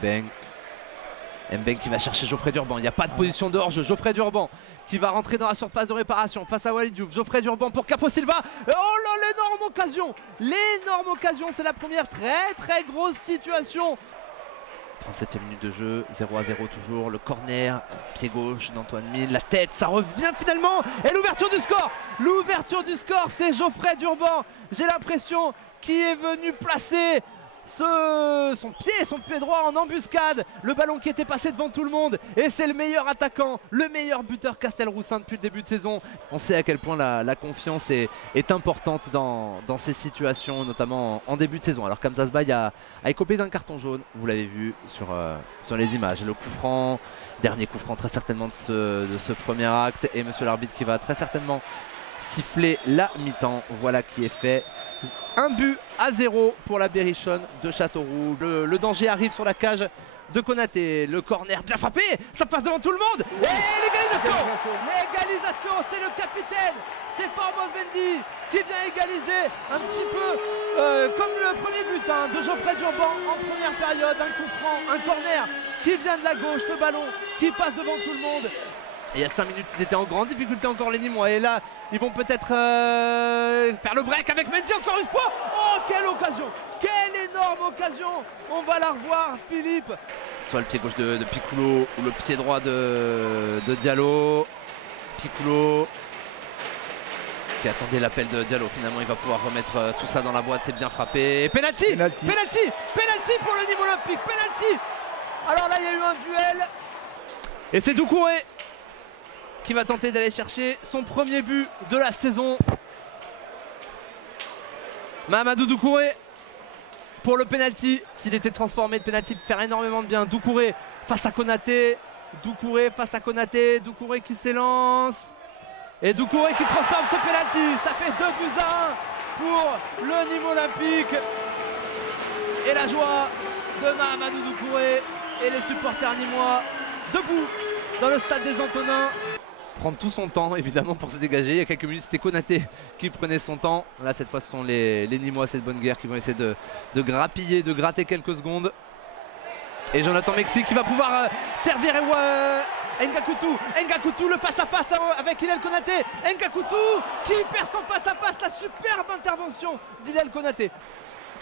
Mbeng. Mbeng qui va chercher Geoffrey Durban, il n'y a pas de position de hors-jeu. Geoffrey Durban qui va rentrer dans la surface de réparation face à Walid Diouf. Geoffrey Durban pour Capo Silva. Oh là, l'énorme occasion! L'énorme occasion, c'est la première très grosse situation. 37e minute de jeu, 0-0 toujours, le corner, pied gauche d'Antoine Mille, la tête, ça revient finalement, et l'ouverture du score! L'ouverture du score, c'est Geoffrey Durban, j'ai l'impression, qui est venu placer son pied droit en embuscade, le ballon qui était passé devant tout le monde, et c'est le meilleur attaquant, le meilleur buteur Castelroussin depuis le début de saison. On sait à quel point la confiance est importante dans ces situations, notamment en début de saison. Alors Kamza Sbaye a écopé d'un carton jaune, vous l'avez vu sur les images. Le coup franc, dernier coup franc très certainement de ce premier acte, et monsieur l'arbitre qui va très certainement siffler la mi-temps. Voilà qui est fait. 1-0 pour la Berrichonne de Châteauroux. Le danger arrive sur la cage de Konaté. Le corner bien frappé, ça passe devant tout le monde. Et l'égalisation! L'égalisation, c'est le capitaine, c'est Formose Mendy qui vient égaliser un petit peu comme le premier but de Geoffrey Durban en première période. Un coup franc, un corner qui vient de la gauche, le ballon qui passe devant tout le monde. Et il y a 5 minutes, ils étaient en grande difficulté encore les Nîmois. Et là, ils vont peut-être faire le break avec Mendy encore une fois. Oh, quelle occasion! Quelle énorme occasion! On va la revoir, Philippe. Soit le pied gauche de Piccolo ou le pied droit de Diallo. Piccolo qui attendait l'appel de Diallo. Finalement, il va pouvoir remettre tout ça dans la boîte. C'est bien frappé. Penalty pour le Nîmes Olympique. Penalty! Alors là, il y a eu un duel. Et c'est Doucouré qui va tenter d'aller chercher son premier but de la saison. Mahamadou Doucouré pour le penalty. S'il était transformé, de penalty peut faire énormément de bien. Doucouré face à Konaté. Doucouré qui s'élance. Et Doucouré qui transforme ce penalty. Ça fait 2-1 pour le Nîmes Olympique. Et la joie de Mahamadou Doucouré et les supporters nîmois debout dans le stade des Antonins. Prendre tout son temps évidemment pour se dégager. Il y a quelques minutes c'était Konaté qui prenait son temps. Là cette fois ce sont les Nîmois, cette bonne guerre, qui vont essayer de grappiller, de gratter quelques secondes. Et Jonathan Mexi qui va pouvoir servir Ngakoutou, le face à face avec Hillel Konaté. Ngakoutou qui perd son face à face, la superbe intervention d'Hillel Konaté.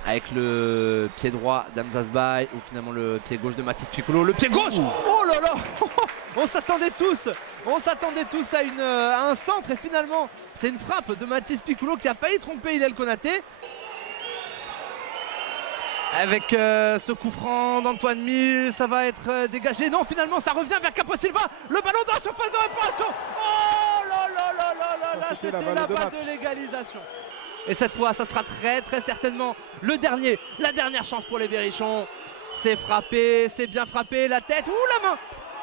Avec le pied droit d'Hamza Sbaye ou finalement le pied gauche de Mathis Piccolo. Le pied gauche! Oh là là! On s'attendait tous à un centre et finalement c'est une frappe de Mathis Piccolo qui a failli tromper Hillel Konaté. Avec ce coup franc d'Antoine Mille, ça va être dégagé. Non, finalement ça revient vers Capo Silva. Le ballon dans la surface de réparation. Oh là là là là là là, c'était la balle de l'égalisation. Et cette fois, ça sera très certainement la dernière chance pour les Berrichons. C'est frappé, c'est bien frappé, la tête, ou la main.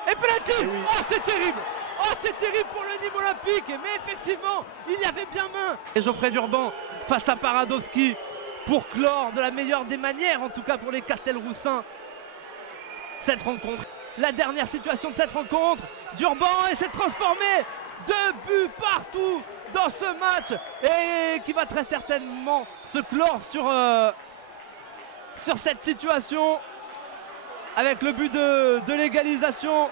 Et penalty! Oui. Oh, c'est terrible! Oh, c'est terrible pour le Nîmes Olympique. Mais effectivement, il y avait bien main. Et Geoffrey Durban face à Paradowski pour clore de la meilleure des manières, en tout cas pour les Castelroussins, cette rencontre. La dernière situation de cette rencontre. Durban et s'est transformé. 2 buts partout dans ce match et qui va très certainement se clore sur cette situation avec le but de l'égalisation.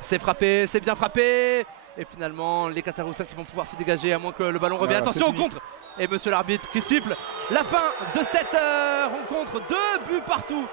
C'est frappé, c'est bien frappé et finalement les Castelroussins qui vont pouvoir se dégager à moins que le ballon revienne. Attention au contre et monsieur l'arbitre qui siffle la fin de cette rencontre. 2 buts partout